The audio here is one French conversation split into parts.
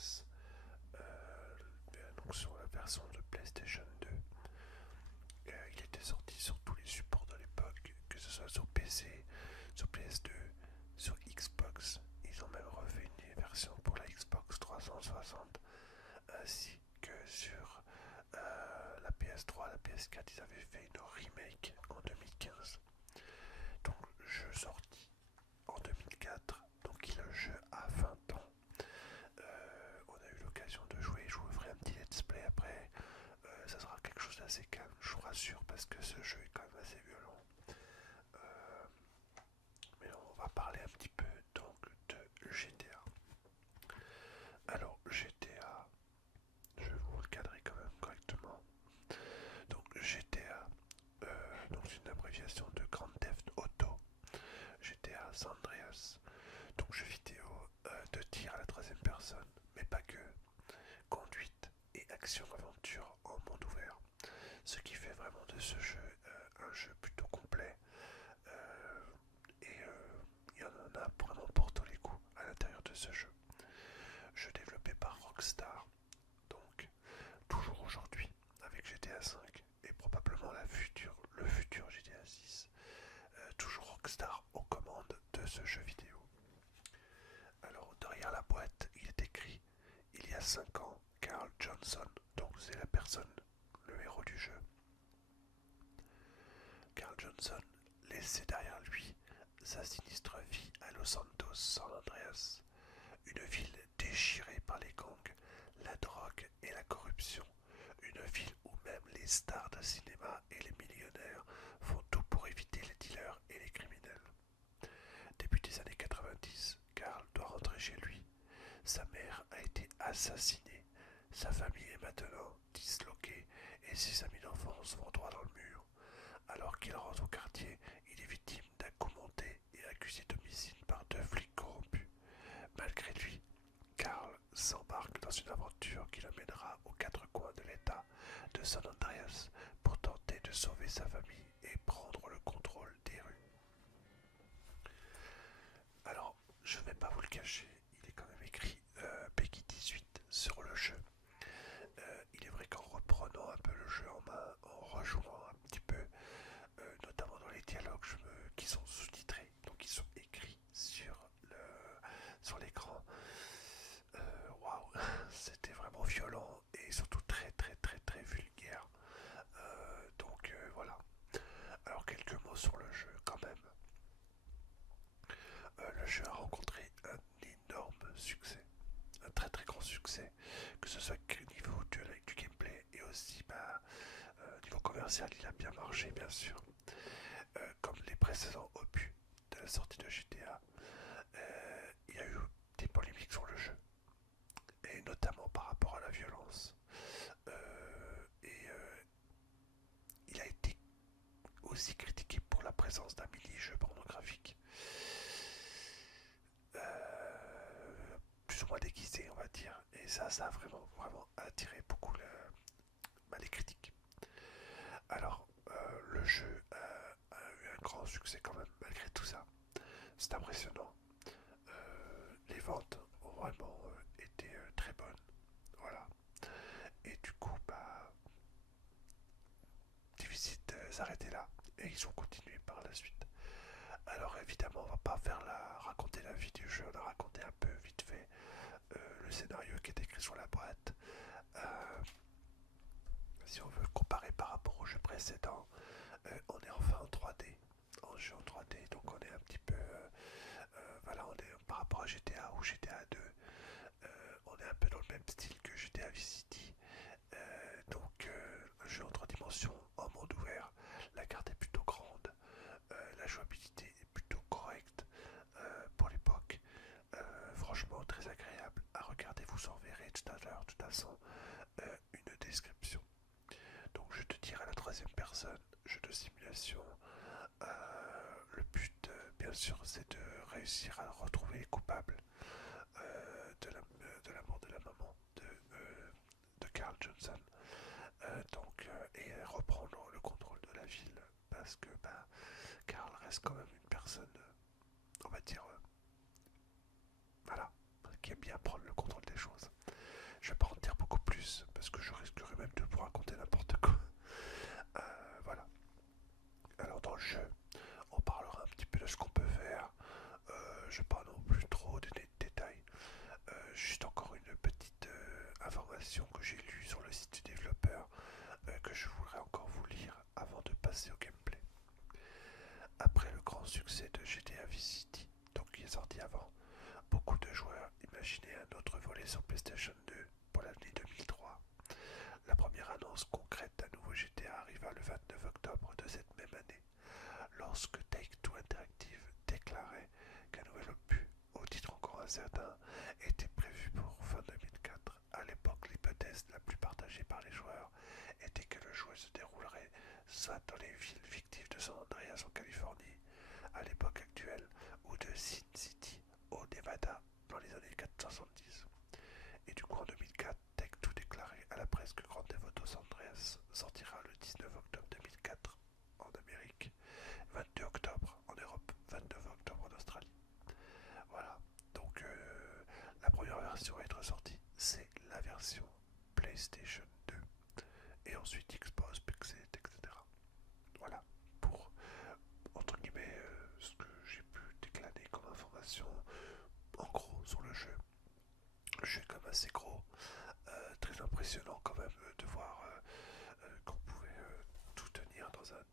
Andreas, donc sur la version de PlayStation 2. Il était sorti sur tous les supports de l'époque, que ce soit sur PC, sur PS2, sur Xbox. Ils ont même refait une version pour la Xbox 360, ainsi que sur la PS3, la PS4. Ils avaient fait une remake en 2015. Donc, jeu sorti en 2004, donc le jeu a 20 ans. On a eu l'occasion de jouer, je vous ferai un petit let's play après. Ça sera quelque chose d'assez calme, je vous rassure, parce que ce jeu est quand même assez violent. Euh, mais on va parler un petit peu donc de GTA. Alors GTA, je vais vous le cadrer quand même correctement. Donc GTA, donc c'est une abréviation de Grand Theft Auto. GTA San Andreas, donc jeu vidéo de tir à la troisième personne, mais pas que, conduite et action-aventure en monde ouvert. Ce qui fait vraiment de ce jeu un jeu plutôt complet. Il y en a vraiment pour tous les coups à l'intérieur de ce jeu. Jeu développé par Rockstar, donc toujours aujourd'hui avec GTA 5 et probablement le futur GTA 6. Toujours Rockstar aux commandes de ce jeu vidéo. Alors derrière la boîte, il est écrit il y a 5 ans, Carl Johnson, donc c'est la personne, le héros du jeu. Carl Johnson laissait derrière lui sa sinistre vie à Los Santos, San Andreas, une ville déchirée par les gangs, la drogue et la corruption, une ville où même les stars de cinéma et les millionnaires font tout pour éviter les dealers et les criminels. Début des années 90, Carl doit rentrer chez lui. Sa mère a été assassinée, sa famille est maintenant disloquée et ses amis d'enfance vont droit dans le mur. Alors qu'il rentre au quartier, il est victime d'un coup monté et accusé d'homicide par 2 flics corrompus. Malgré lui, Carl s'embarque dans une aventure qui l'amènera aux 4 coins de l'État de San Andreas pour tenter de sauver sa famille et prendre le contrôle des rues. Alors, je ne vais pas vous le cacher, il est quand même écrit Peggy 18 sur le jeu. Il est vrai qu'en reprenant un peu le jeu en main, en rejouant un petit peu, notamment dans les dialogues qui sont sous-titrés, donc qui sont écrits sur l'écran. Waouh, c'était vraiment violent et surtout très très très très vulgaire. Voilà. Alors quelques mots sur le jeu quand même. Le jeu a rencontré un énorme succès, un très très grand succès, que ce soit au niveau du gameplay et aussi niveau commercial, il a bien marché bien sûr. Comme les précédents opus de la sortie de GTA, il y a eu des polémiques sur le jeu, et notamment par rapport à la violence. Il a été aussi critiqué pour la présence d'un mini-jeu pornographique, plus ou moins déguisé, on va dire, et ça a vraiment, vraiment attiré beaucoup les critiques. Alors, le jeu a eu un grand succès quand même, malgré tout ça. C'est impressionnant. Les ventes ont vraiment été très bonnes. Voilà. Et du coup, difficile de s'arrêter là. Et ils ont continué par la suite. Alors évidemment, on va pas raconter la vie du jeu, on a raconté un peu vite fait le scénario qui est écrit sur la boîte. Euh, si on veut comparer par rapport au jeu précédent, on est enfin en 3D, en jeu en 3D, donc on est un petit peu, voilà, on est par rapport à GTA ou GTA 2, on est un peu dans le même style que GTA Vice City, un jeu en 3 dimensions, en monde ouvert, la carte est plutôt grande, la jouabilité est plutôt correcte pour l'époque. Franchement très agréable à regarder, vous en verrez tout à l'heure, de toute façon, une description. Donc je te dirai à la troisième personne, jeu de simulation. Le but, bien sûr, c'est de réussir à retrouver les coupables de la mort de la maman de Carl Johnson. Et reprendre le contrôle de la ville, parce que Carl reste quand même une personne, on va dire, voilà, qui aime bien prendre le contrôle des choses. parce que je risquerais même de vous raconter n'importe quoi. Voilà. Alors dans le jeu, on parlera un petit peu de ce qu'on peut faire. Je ne vais pas non plus trop donner de détails. Juste encore une petite information que j'ai lue sur le site du développeur que je voudrais encore vous lire avant de passer au gameplay. Après le grand succès de GTA Vice City, donc qui est sorti avant, beaucoup de joueurs imaginaient un autre volet sur PlayStation 2 pour l'année 2003. La première annonce concrète d'un nouveau GTA arriva le 29 octobre de cette même année, lorsque Take-Two Interactive déclarait qu'un nouvel opus, au titre encore incertain, était prévu pour fin 2004. À l'époque, l'hypothèse la plus partagée par les joueurs était que le jeu se déroulerait soit dans les villes fictives de San Andreas en Californie, à l'époque actuelle, ou de Sin City au Nevada dans les années 470. Et du coup, en 2004, Take-Two déclarait à la presse que Grand Theft Auto San Andreas sortira le 19 octobre 2004 en Amérique, 22 octobre en Europe, 29 octobre en Australie. Voilà, donc la première version à être sortie, c'est la version PlayStation 2, et ensuite Xbox, PC, etc. Voilà, pour, entre guillemets, ce que j'ai pu déclarer comme information, en gros, sur le jeu. Le jeu est quand même assez gros, très impressionnant quand même de voir qu'on pouvait tout tenir dans un...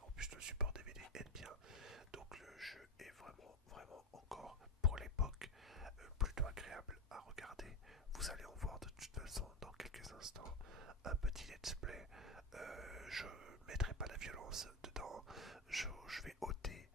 En plus, le support DVD est bien, donc le jeu est vraiment, vraiment encore, pour l'époque, plutôt agréable à regarder. Vous allez en voir de toute façon dans quelques instants un petit let's play. Je mettrai pas la violence dedans, je vais ôter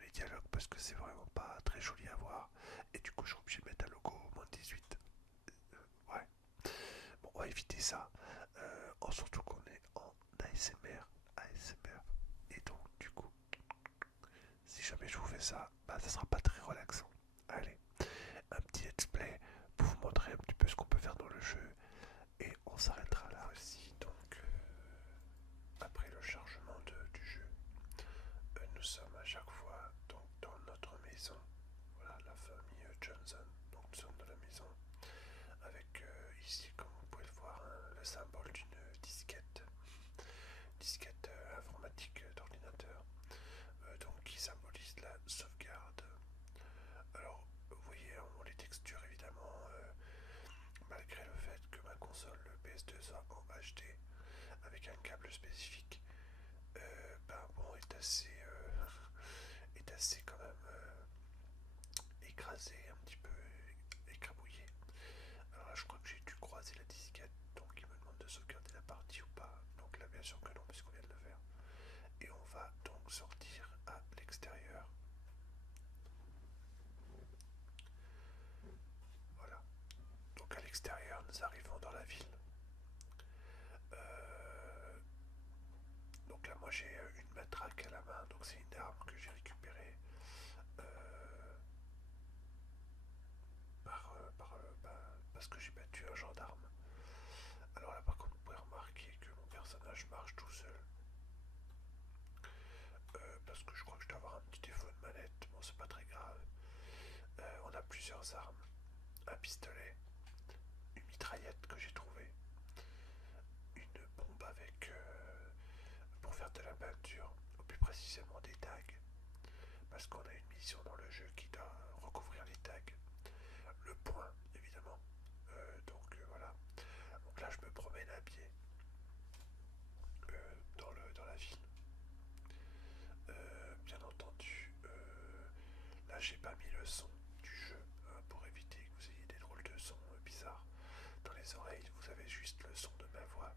les dialogues parce que c'est vraiment pas très joli à voir, et du coup je suis obligé de mettre un logo moins 18. Ouais, bon, on va éviter ça, surtout qu'on est en ASMR, et donc du coup, si jamais je vous fais ça, bah ça sera pas très relaxant. Allez, un petit let's play pour vous montrer un petit peu ce qu'on peut faire dans le jeu, et on s'arrêtera là aussi. Donc après le chargement du jeu, nous sommes à chaque fois donc dans notre maison. Voilà, la famille Johnson. Donc nous sommes dans la maison avec ici, comme vous pouvez le voir, hein, le symbole d'une disquette informatique d'ordinateur, donc qui symbolise la sauvegarde. Alors vous voyez, on les textures évidemment, malgré le fait que ma console le PS2 soit en HD avec un câble spécifique, ben bon, est assez quand même écrasé, un petit peu écrabouillé. Alors là, je crois que j'ai dû croiser la disquette, donc il me demande de sauvegarder la partie ou pas. Donc là, bien sûr que non, puisqu'on vient de le faire. Et on va donc sortir à l'extérieur. Voilà. Donc à l'extérieur, nous arrivons dans la ville. Donc là, moi j'ai une matraque à la main, donc c'est une arme que j'ai récupérée parce que j'ai battu un gendarme. Alors là, par contre, vous pouvez remarquer que mon personnage marche tout seul. Parce que je crois que je dois avoir un petit défaut de manette. Bon, c'est pas très grave. On a plusieurs armes. Un pistolet, une mitraillette que j'ai trouvée, une bombe avec pour faire de la peinture, ou plus précisément des tags, parce qu'on a une mission dans le jeu qui doit recouvrir les tags. Le point, évidemment. Voilà. Donc là, je me promène à pied dans la ville. Bien entendu, là, j'ai pas mis le son du jeu pour éviter que vous ayez des drôles de sons bizarres dans les oreilles. Vous avez juste le son de ma voix.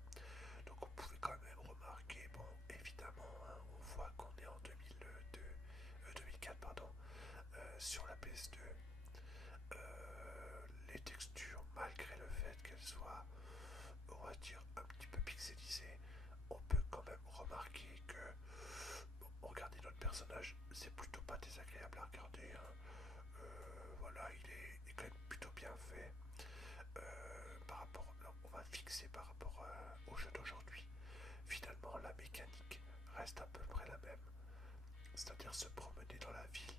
Donc vous pouvez quand même remarquer, bon, évidemment, hein, on voit qu'on est en 2004, pardon, sur la PS2. Les textures, malgré le fait qu'elles soient, on va dire, un petit peu pixelisées, on peut quand même remarquer que, bon, regardez notre personnage, c'est plutôt pas désagréable à regarder, hein. Voilà, il est quand même plutôt bien fait. Par rapport, là, on va fixer par rapport au jeu d'aujourd'hui. Finalement, la mécanique reste à peu près la même, c'est-à-dire se promener dans la ville.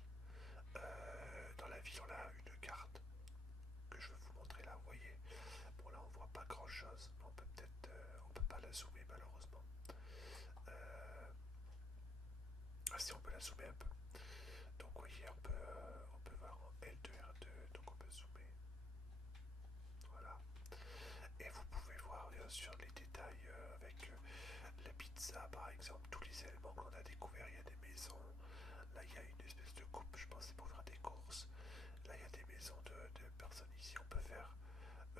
Dans la ville, on a une carte que je vais vous montrer là, vous voyez. Bon, là, on voit pas grand-chose, mais on peut peut-être la zoomer un peu. Donc vous voyez, on peut voir en L2, R2, donc on peut zoomer. Voilà. Et vous pouvez voir bien sûr les détails avec la pizza par exemple, tous les éléments qu'on a découverts. Il y a des maisons, là il y a une espèce de coupe, je pense c'est pour faire des courses. Là il y a des maisons de personnes ici, on peut faire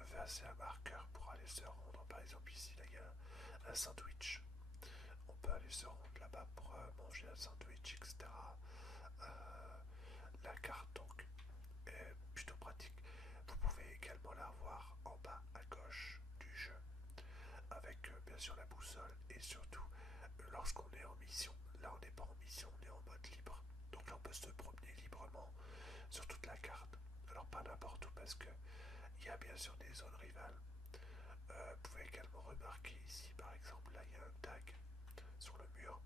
verser un marqueur pour aller se rendre. Par exemple ici, là il y a un sandwich. On peut aller se rendre là-bas pour manger un sandwich, etc. Euh, la carte donc est plutôt pratique. Vous pouvez également la voir en bas à gauche du jeu avec bien sûr la boussole et surtout lorsqu'on est en mission. Là on n'est pas en mission, on est en mode libre. Donc là on peut se promener librement sur toute la carte. Alors pas n'importe où parce que il y a bien sûr des zones rivales. Vous pouvez également remarquer ici par exemple là il y a un tag sur le mur.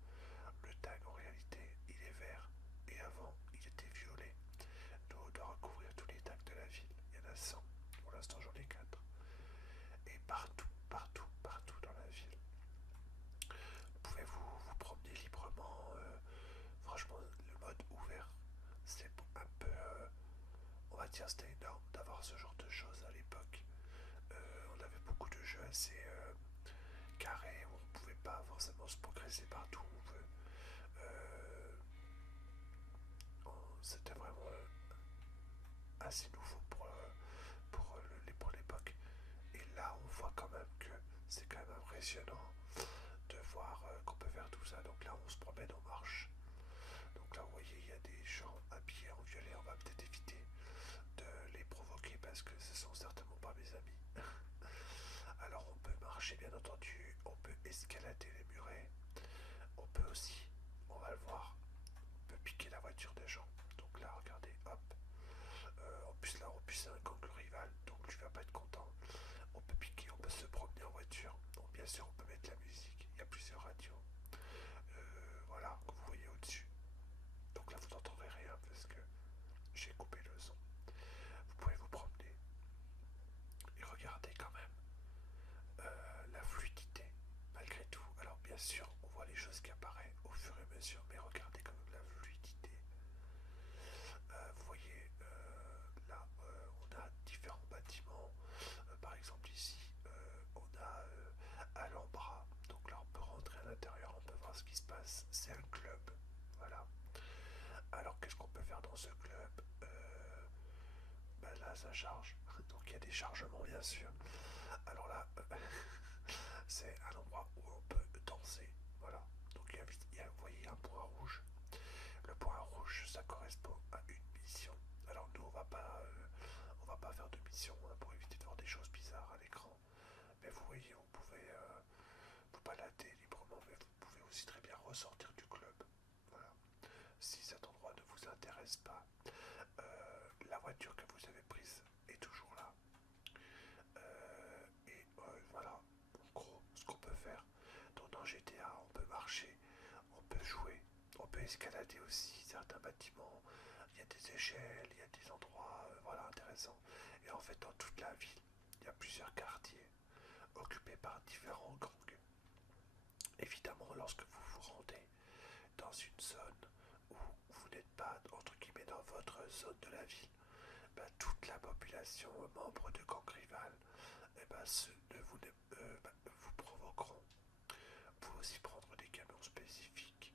Le tag en réalité il est vert et avant il était violet. Nous on doit recouvrir tous les tags de la ville. Il y en a 100. Pour l'instant j'en ai 4. Et partout, partout, partout dans la ville. Pouvez-vous vous promener librement. Franchement, le mode ouvert, c'est un peu. On va dire c'était énorme d'avoir ce genre de choses à l'époque. On avait beaucoup de jeux assez carrés où on ne pouvait pas forcément se progresser partout où on veut. C'était vraiment assez nouveau pour l'époque. Et là, on voit quand même que c'est quand même impressionnant de voir qu'on peut faire tout ça. Donc là, on se promène, on marche. Donc là, vous voyez, il y a des gens habillés en violet. On va peut-être éviter de les provoquer parce que ce sont certainement pas mes amis. Alors, on peut marcher, bien entendu. On peut escalader les murets. On peut aussi, on va le voir, on peut piquer la voiture des gens. Donc là, regardez, hop. En plus, c'est un gang rival, donc tu vas pas être content. On peut piquer, on peut se promener en voiture. Donc bien sûr, on peut mettre la musique. Il y a plusieurs radios. Voilà, que vous voyez au-dessus. Donc là, vous n'entendrez rien parce que j'ai coupé le son. Vous pouvez vous promener et regarder quand même la fluidité malgré tout. Alors bien sûr, on voit les choses qui apparaissent au fur et à mesure, mais regardez quand même la fluidité. Vous voyez, là, on a différents bâtiments. Par exemple ici, on a Alhambra. Donc là, on peut rentrer à l'intérieur, on peut voir ce qui se passe. C'est un club. Voilà. Alors, qu'est-ce qu'on peut faire dans ce club ben là, ça charge. Donc il y a des chargements, bien sûr. Alors là, c'est un endroit où on peut danser. Voilà. Donc vous voyez un point rouge. Le point rouge, ça correspond à une mission. Alors nous, on va pas faire de mission hein, pour éviter de voir des choses bizarres à l'écran. Mais vous voyez, vous pouvez vous balader librement, mais vous pouvez aussi très bien ressortir du club. Voilà. Si cet endroit ne vous intéresse pas, la voiture que vous avez prise est toujours là. Voilà, en gros, ce qu'on peut faire. Donc dans GTA, on peut marcher, on peut jouer, on peut escalader aussi certains bâtiments. Il y a des échelles, il y a des endroits voilà, intéressants. Et en fait, dans toute la ville, il y a plusieurs quartiers occupés par différents gangs. Évidemment, lorsque vous vous rendez dans une zone où vous n'êtes pas, entre guillemets, dans votre zone de la ville, ben, toute la population, membres de gangs rivales, eh ben, vous provoqueront. Vous pouvez aussi prendre des camions spécifiques,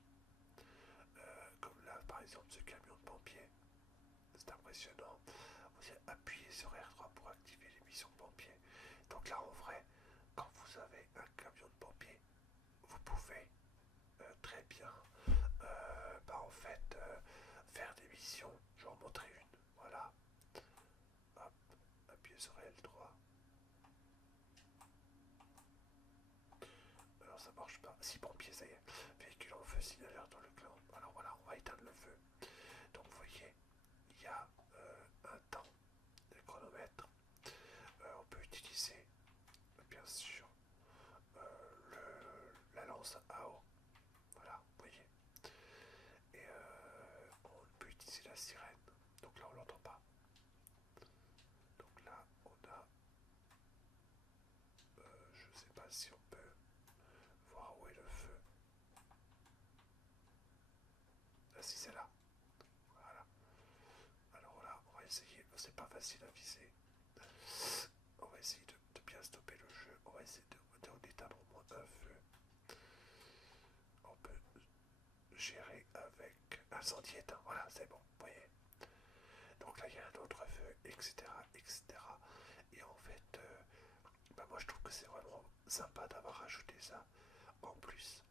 comme là, par exemple, ce camion de pompiers. C'est impressionnant. Vous appuyez sur R3 pour activer les missions de pompiers. Donc là, en vrai, quand vous avez un camion de pompiers, vous pouvez très bien en fait faire des missions. Je vais en montrer une. Voilà. Hop, appuyez sur L3. Alors ça marche pas. Si pompiers, ça y est. Véhicule en feu, signaleur dans le clan. Alors voilà, on va éteindre le feu. Donc vous voyez, il y a un temps, le chronomètre. On peut utiliser, bien sûr, la lance à eau. Voilà, vous voyez. Et on peut utiliser la sirène. Donc là, on l'entend pas. Donc là, on a, je sais pas si on peut voir où est le feu. Ah, si c'est là. Voilà. Alors là, on va essayer. C'est pas facile à viser. On va essayer de bien stopper le jeu. On va essayer d'éteindre au moins un feu. On peut gérer avec incendie éteint. Voilà, c'est bon. Vous voyez. Donc là, il y a un autre feu, etc., etc. Et en fait, bah moi, je trouve que c'est vraiment sympa d'avoir rajouté ça. En plus,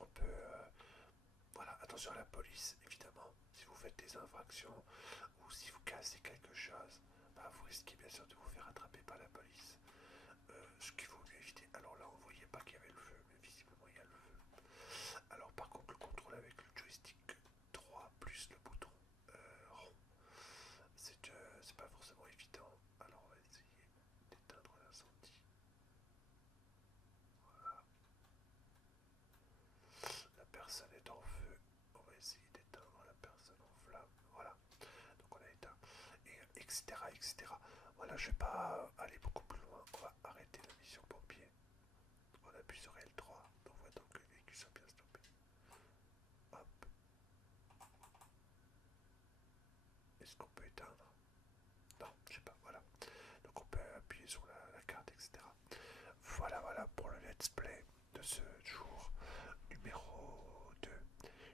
on peut, voilà, attention à la police, évidemment. Si vous faites des infractions ou si vous cassez quelque chose, bah, vous risquez bien sûr de vous faire attraper par la police. Ce qu'il vaut mieux éviter. Alors là, on voyait pas qu'il y avait le feu, mais visiblement il y a le feu. Alors par contre, le contrôle avec le joystick 3 plus le bouton rond, c'est pas forcément évident. Alors on va essayer d'éteindre l'incendie. Voilà. La personne est en feu. On va essayer d'éteindre la personne en flamme. Voilà. Donc on a éteint. Et etc. etc. Voilà, je vais pas aller beaucoup plus loin. On va arrêter la mission pompier. On appuie sur L3. On voit donc que le véhicule soit bien stoppé. Hop. Est-ce qu'on peut éteindre? Non, je sais pas, voilà. Donc on peut appuyer sur la carte, etc. Voilà, voilà pour le let's play de ce jour numéro 2.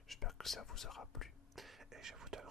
J'espère que ça vous aura plu. Et je vous donne